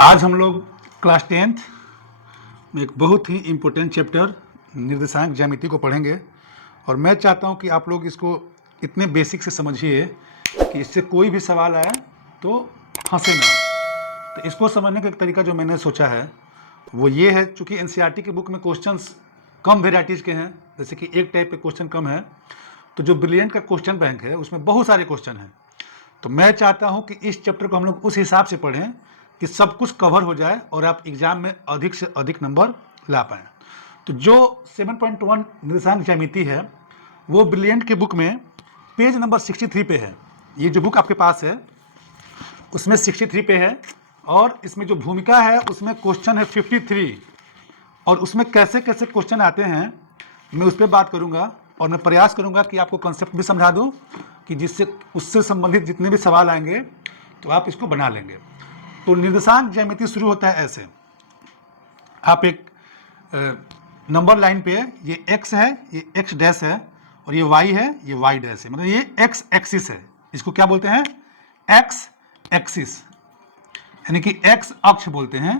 आज हम लोग क्लास 10th में एक बहुत ही इम्पोर्टेंट चैप्टर निर्देशांक ज्यामिति को पढ़ेंगे और मैं चाहता हूं कि आप लोग इसको इतने बेसिक से समझिए कि इससे कोई भी सवाल आए तो फंसे ना। तो इसको समझने का एक तरीका जो मैंने सोचा है वो ये है, चूँकि एनसीईआरटी की बुक में क्वेश्चंस कम वेराइटीज़ के हैं, जैसे कि एक टाइप के क्वेश्चन कम है, तो जो ब्रिलियंट का क्वेश्चन बैंक है उसमें बहुत सारे क्वेश्चन हैं। तो मैं चाहता हूं कि इस चैप्टर को हम लोग उस हिसाब से पढ़ें कि सब कुछ कवर हो जाए और आप एग्जाम में अधिक से अधिक नंबर ला पाएँ। तो जो 7.1 निर्देशांक ज्यामिति है वो ब्रिलियंट के बुक में पेज नंबर 63 पे है। ये जो बुक आपके पास है उसमें 63 पे है और इसमें जो भूमिका है उसमें क्वेश्चन है 53 और उसमें कैसे कैसे क्वेश्चन आते हैं मैं उस पर बात करूँगा और मैं प्रयास करूँगा कि आपको कंसेप्ट भी समझा दूँ कि जिससे उससे संबंधित जितने भी सवाल आएंगे तो आप इसको बना लेंगे। तो निर्देशांक ज्यामिति शुरू होता है ऐसे, आप एक नंबर लाइन पे ये x है, ये x डैश है और ये y है, ये y डैश है, मतलब ये x एक्सिस है। इसको क्या बोलते हैं? x एक्सिस, यानी कि x अक्ष बोलते हैं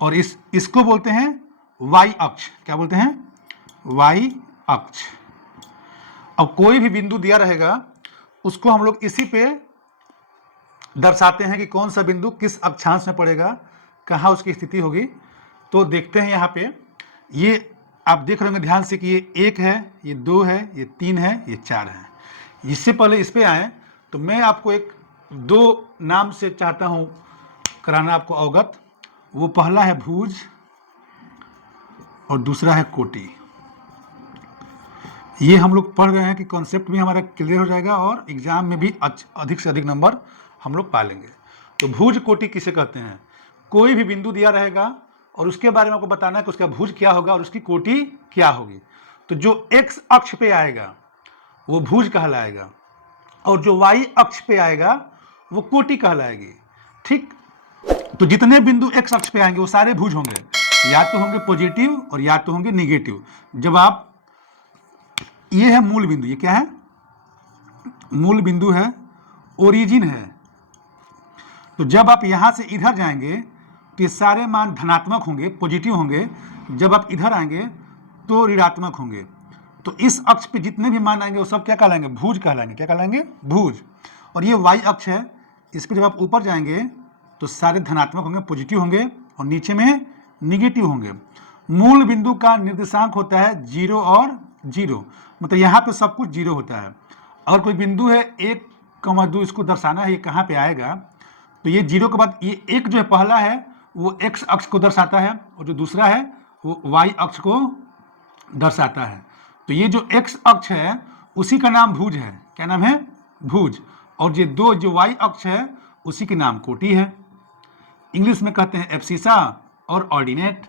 और इसको बोलते हैं y अक्ष। क्या बोलते हैं? y अक्ष। अब कोई भी बिंदु दिया रहेगा उसको हम लोग इसी पे दर्शाते हैं कि कौन सा बिंदु किस अक्षांश में पड़ेगा, कहाँ उसकी स्थिति होगी। तो देखते हैं यहाँ पे, ये आप देख रहे होंगे ध्यान से कि ये 1 है, ये 2 है, ये 3 है, ये 4 है। इससे पहले इस पे आए तो मैं आपको एक 2 नाम से चाहता हूँ कराना आपको अवगत। वो पहला है भुज और दूसरा है कोटि। ये हम लोग पढ़ रहे हैं कि कॉन्सेप्ट भी हमारा क्लियर हो जाएगा और एग्जाम में भी अधिक से अधिक नंबर हम लोग पा लेंगे। तो भुज कोटि किसे कहते हैं? कोई भी बिंदु दिया रहेगा और उसके बारे में आपको बताना है कि उसका भुज क्या होगा और उसकी कोटि क्या होगी। तो जो x अक्ष पे आएगा वो भुज कहलाएगा और जो y अक्ष पे आएगा वो कोटि कहलाएगी। ठीक, तो जितने बिंदु x अक्ष पे आएंगे वो सारे भुज होंगे, या तो होंगे पॉजिटिव और या तो होंगे निगेटिव। जब आप, ये है मूल बिंदु, ये क्या है? मूल बिंदु है, ओरिजिन है। तो जब आप यहां से इधर जाएंगे तो ये सारे मान धनात्मक होंगे, पॉजिटिव होंगे। जब आप इधर आएंगे तो ऋणात्मक होंगे। तो इस अक्ष पे जितने भी मान आएंगे वो सब क्या कहलाएंगे? भुज कहलाएंगे। क्या कहलाएंगे? भुज। और ये y अक्ष है, इस पर जब आप ऊपर जाएंगे तो सारे धनात्मक होंगे, पॉजिटिव होंगे और नीचे में निगेटिव होंगे। मूल बिंदु का निर्देशांक होता है 0 और 0, मतलब यहाँ पे सब कुछ 0 होता है। अगर कोई बिंदु है 1,2, इसको दर्शाना है ये कहाँ पे आएगा, तो ये 0 के बाद ये एक जो है पहला है वो x अक्ष को दर्शाता है और जो दूसरा है वो y अक्ष को दर्शाता है। तो ये जो x अक्ष है उसी का नाम भुज है। क्या नाम है? भुज। और ये दो जो y अक्ष है उसी के नाम कोटि है। इंग्लिश में कहते हैं एब्सिसा और ऑर्डिनेट।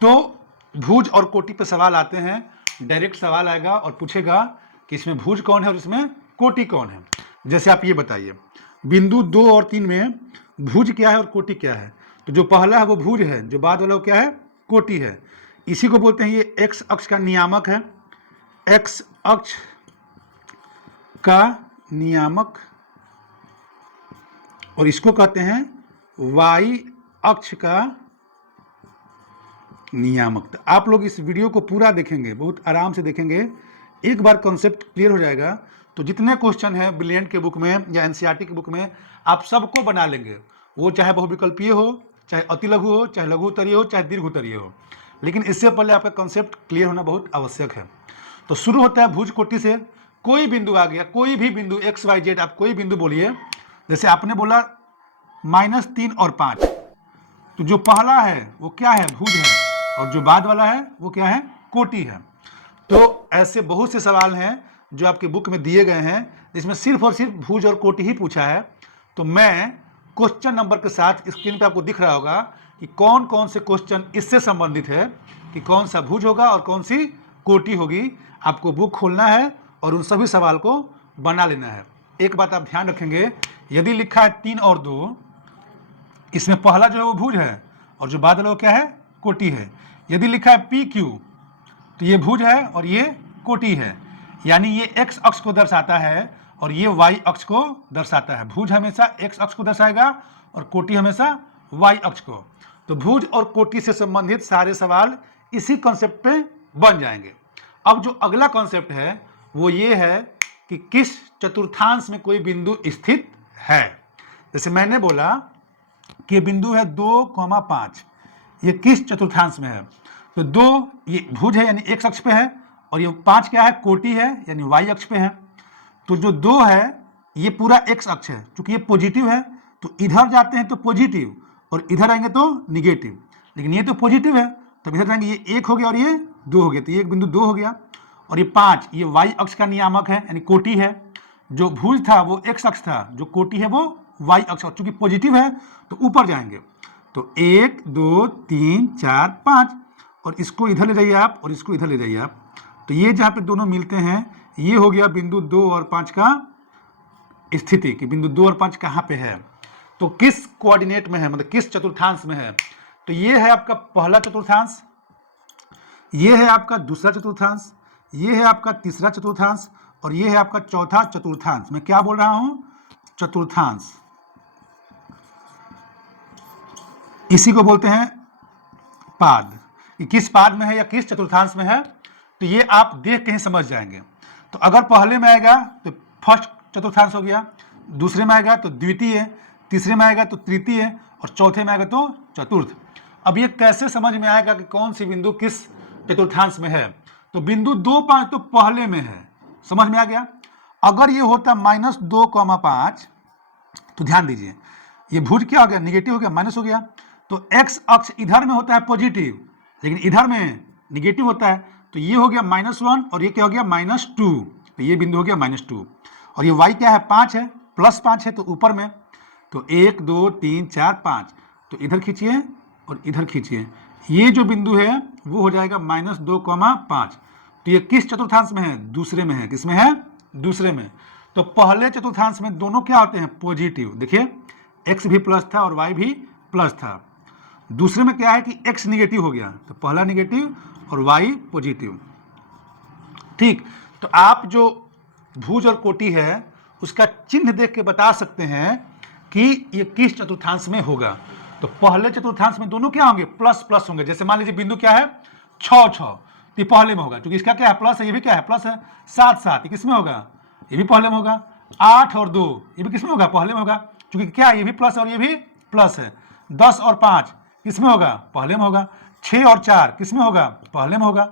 तो भुज और कोटि पे सवाल आते हैं, डायरेक्ट सवाल आएगा और पूछेगा कि इसमें भुज कौन है और इसमें कोटि कौन है। जैसे आप ये बताइए, बिंदु 2 और 3 में भुज क्या है और कोटि क्या है? तो जो पहला है वो भुज है, जो बाद वाला वो क्या है? कोटि है। इसी को बोलते हैं, ये x अक्ष का नियामक है, x अक्ष का नियामक, और इसको कहते हैं y अक्ष का नियामक। तो आप लोग इस वीडियो को पूरा देखेंगे, बहुत आराम से देखेंगे, एक बार कॉन्सेप्ट क्लियर हो जाएगा तो जितने क्वेश्चन हैं ब्रिलियंट के बुक में या एनसीईआरटी की बुक में आप सबको बना लेंगे। वो चाहे बहुविकल्पीय हो, चाहे अति लघु हो, चाहे लघु उत्तरीय हो, चाहे दीर्घ उत्तरीय हो, लेकिन इससे पहले आपका कॉन्सेप्ट क्लियर होना बहुत आवश्यक है। तो शुरू होता है भुज कोटि से। कोई बिंदु आ गया, कोई भी बिंदु x y z, आप कोई बिंदु बोलिए। जैसे आपने बोला -3 और 5, तो जो पहला है वो क्या है? भुज है और जो बाद वाला है वो क्या है? कोटि है। तो ऐसे बहुत से सवाल हैं जो आपके बुक में दिए गए हैं जिसमें सिर्फ और सिर्फ भुज और कोटि ही पूछा है। तो मैं क्वेश्चन नंबर के साथ स्क्रीन पे आपको दिख रहा होगा कि कौन कौन से क्वेश्चन इससे संबंधित है, कि कौन सा भुज होगा और कौन सी कोटि होगी। आपको बुक खोलना है और उन सभी सवाल को बना लेना है। एक बात आप ध्यान रखेंगे, यदि लिखा है 3 और 2, इसमें पहला जो है वो भुज है और जो बाद वाला वो क्या है? कोटि है। यदि लिखा है PQ तो ये भुज है और ये कोटि है, यानी ये x अक्ष को दर्शाता है और ये y अक्ष को दर्शाता है। भुज हमेशा x अक्ष को दर्शाएगा और कोटि हमेशा वाई अक्ष को। तो भुज और कोटि से संबंधित सारे सवाल इसी कॉन्सेप्ट पे बन जाएंगे। अब जो अगला कॉन्सेप्ट है वो ये है कि किस चतुर्थांश में कोई बिंदु स्थित है। जैसे मैंने बोला कि बिंदु है 2,5, ये किस चतुर्थांश में है। तो 2 ये भुज है यानी x अक्ष पे है, और ये 5 क्या है, कोटि है यानी y अक्ष पे है। तो जो 2 है ये पूरा x अक्ष है, क्योंकि ये पॉजिटिव है तो इधर जाते हैं तो पॉजिटिव और इधर आएंगे तो निगेटिव, लेकिन ये तो पॉजिटिव है तो इधर जाएंगे, ये 1 हो गया और ये 2 हो गया, तो ये एक बिंदु 2 हो गया। और ये 5 ये y अक्ष का नियामक है यानी कोटि है, जो भुज था वो x अक्ष था, जो कोटि है वो y अक्ष, और चूंकि पॉजिटिव है तो ऊपर जाएंगे। तो 1 2 3 4 5, और इसको इधर ले जाइए आप और इसको इधर ले जाइए आप, तो ये जहाँ पे दोनों मिलते हैं ये हो गया बिंदु 2 और 5 का स्थिति, कि बिंदु 2 और 5 कहाँ पे है, तो किस कोऑर्डिनेट में है, मतलब किस चतुर्थांश में है। तो ये है आपका पहला चतुर्थांश, ये है आपका दूसरा चतुर्थांश, ये है आपका तीसरा चतुर्थांश, और ये है आपका चौथा चतुर्थांश। मैं क्या बोल रहा हूं, चतुर्थांश, इसी को बोलते हैं पाद। कि किस पाद में है या किस चतुर्थांश में है, तो ये आप देख के ही समझ जाएंगे। तो अगर पहले में आएगा तो फर्स्ट चतुर्थांश हो गया, दूसरे में आएगा तो द्वितीय, तीसरे में आएगा तो तृतीय, और चौथे में आएगा तो चतुर्थ। अब ये कैसे समझ में आएगा कि कौन सी बिंदु किस चतुर्थांश में है। तो बिंदु 2 5 तो पहले में है, समझ में आ गया। अगर ये होता -2,5, तो ध्यान दीजिए ये भुज क्या हो गया, निगेटिव हो गया, माइनस हो गया। तो x अक्ष इधर में होता है पॉजिटिव, लेकिन इधर में निगेटिव होता है, तो ये हो गया -1 और ये क्या हो गया -2, तो ये बिंदु हो गया -2। और ये y क्या है, 5 है, +5 है तो ऊपर में, तो 1 2 3 4 5, तो इधर खींचिए और इधर खींचिए, ये जो बिंदु है वो हो जाएगा -2,5। तो ये किस चतुर्थांश में है, दूसरे में है। किसमें है, दूसरे में। तो पहले चतुर्थांश में दोनों क्या होते हैं, पॉजिटिव। देखिए x भी प्लस था और y भी प्लस था। दूसरे में क्या है कि x निगेटिव हो गया, तो पहला निगेटिव और y पॉजिटिव। ठीक, तो आप जो भुज और कोटि है उसका चिन्ह देख के बता सकते हैं कि ये किस चतुर्थांश में होगा। तो पहले चतुर्थांश में दोनों क्या होंगे, प्लस प्लस होंगे। जैसे मान लीजिए बिंदु क्या है 6 6, तो ये पहले में होगा, क्योंकि इसका क्या है प्लस है, ये भी क्या है प्लस है। 7 7 ये किसमें होगा, ये भी पहले में होगा। 8 और 2 ये भी किसमें होगा, पहले में होगा, क्योंकि क्या ये भी प्लस और ये भी प्लस है। 10 और 5 किसमें होगा, पहले में होगा। 6 और 4 किसमें होगा, पहले में होगा।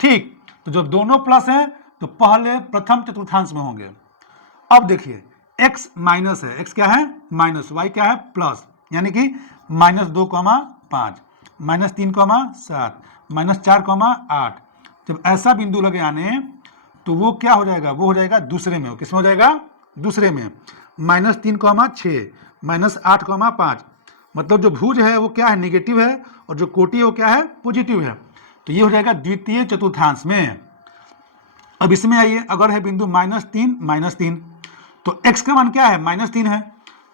ठीक, तो जब दोनों प्लस हैं तो पहले प्रथम चतुर्थांश में होंगे। अब देखिए x माइनस है, x क्या है माइनस, y क्या है प्लस, यानी कि -2,5, -3,7, -4,8। जब ऐसा बिंदु लगे आने तो वो क्या हो जाएगा, वो हो जाएगा दूसरे में। किसमें हो जाएगा, दूसरे में। -3,6, -8,5, मतलब जो भुज है वो क्या है, निगेटिव है, और जो कोटि है वो क्या है, पॉजिटिव है। तो ये हो जाएगा द्वितीय चतुर्थांश में। अब इसमें आइए, अगर है बिंदु -3, तो x का मान क्या है, -3 है,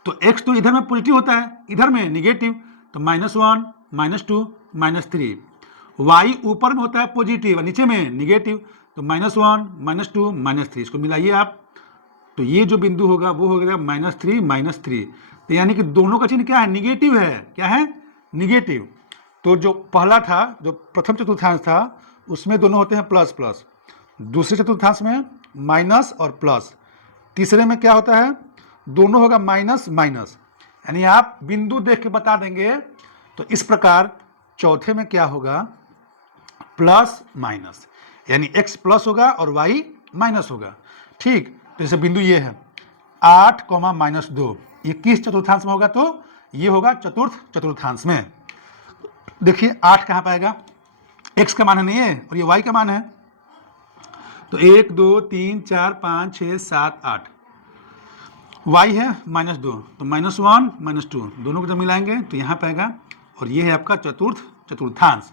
तो x तो इधर में पॉजिटिव होता है, इधर में निगेटिव, तो -1 -2 -3। y ऊपर में होता है पॉजिटिव, नीचे में निगेटिव, तो -1 -2 -3। इसको मिलाइए आप, तो ये जो बिंदु होगा वो हो गया -3 -3। तो यानी कि दोनों का चिन्ह क्या है, निगेटिव है। क्या है, निगेटिव। तो जो पहला था, जो प्रथम चतुर्थांश था, उसमें दोनों होते हैं प्लस प्लस। दूसरे चतुर्थांश में माइनस और प्लस। तीसरे में क्या होता है, दोनों होगा माइनस माइनस। यानी आप बिंदु देख के बता देंगे। तो इस प्रकार चौथे में क्या होगा, प्लस माइनस, यानी x प्लस होगा और y माइनस होगा। ठीक, तो जैसे बिंदु ये है 8, -2, ये किस चतुर्थांश में होगा, तो ये होगा चतुर्थ चतुर्थांश में। देखिए 8 कहाँ पाएगा, x का मान है नहीं है और ये y का मान है, तो 1 2 3 4 5 6 7 8, y है -2, तो -1 -2 दोनों को जब मिलाएंगे तो यहाँ पाएगा, और ये है आपका चतुर्थ चतुर्थांश।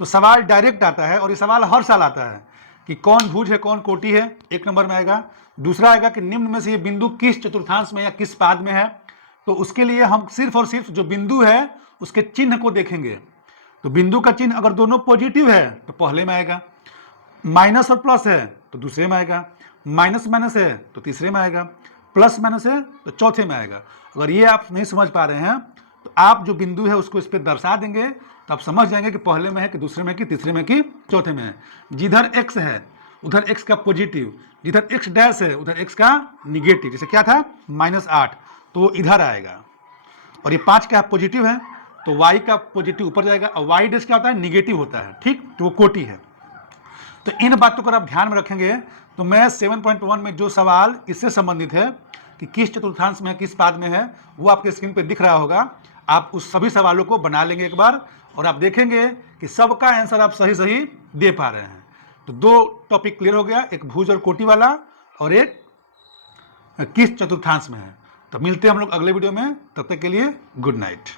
तो सवाल डायरेक्ट आता है, और ये सवाल हर साल आता है कि कौन भुज है कौन कोटि है, 1 नंबर में आएगा। दूसरा आएगा कि निम्न में से ये बिंदु किस चतुर्थांश में या किस पाद में है। तो उसके लिए हम सिर्फ और सिर्फ जो बिंदु है उसके चिन्ह को देखेंगे। तो बिंदु का चिन्ह अगर दोनों पॉजिटिव है तो पहले में आएगा, माइनस और प्लस है तो दूसरे में आएगा, माइनस माइनस है तो तीसरे में आएगा, प्लस माइनस है तो चौथे में आएगा। अगर ये आप नहीं समझ पा रहे हैं तो आप जो बिंदु है उसको इस पर दर्शा देंगे तो आप समझ जाएंगे कि पहले में है कि दूसरे में कि तीसरे में कि चौथे में है। जिधर x है उधर x का पॉजिटिव, जिधर x डैश है उधर x का निगेटिव, जैसे क्या था -8 तो वो इधर आएगा, और ये 5 क्या पॉजिटिव है तो y का पॉजिटिव ऊपर जाएगा, और y डैश क्या होता है निगेटिव होता है, ठीक, तो वो कोटि है। तो इन बातों को आप ध्यान में रखेंगे तो मैं 7.1 में जो सवाल इससे संबंधित है कि किस चतुर्थांश में किस पाद में है वो आपके स्क्रीन पे दिख रहा होगा, आप उस सभी सवालों को बना लेंगे एक बार और आप देखेंगे कि सबका आंसर आप सही सही दे पा रहे हैं। तो 2 टॉपिक क्लियर हो गया, एक भुज और कोटि वाला और एक किस चतुर्थांश में है। तो मिलते हैं हम लोग अगले वीडियो में, तब तक के लिए गुड नाइट।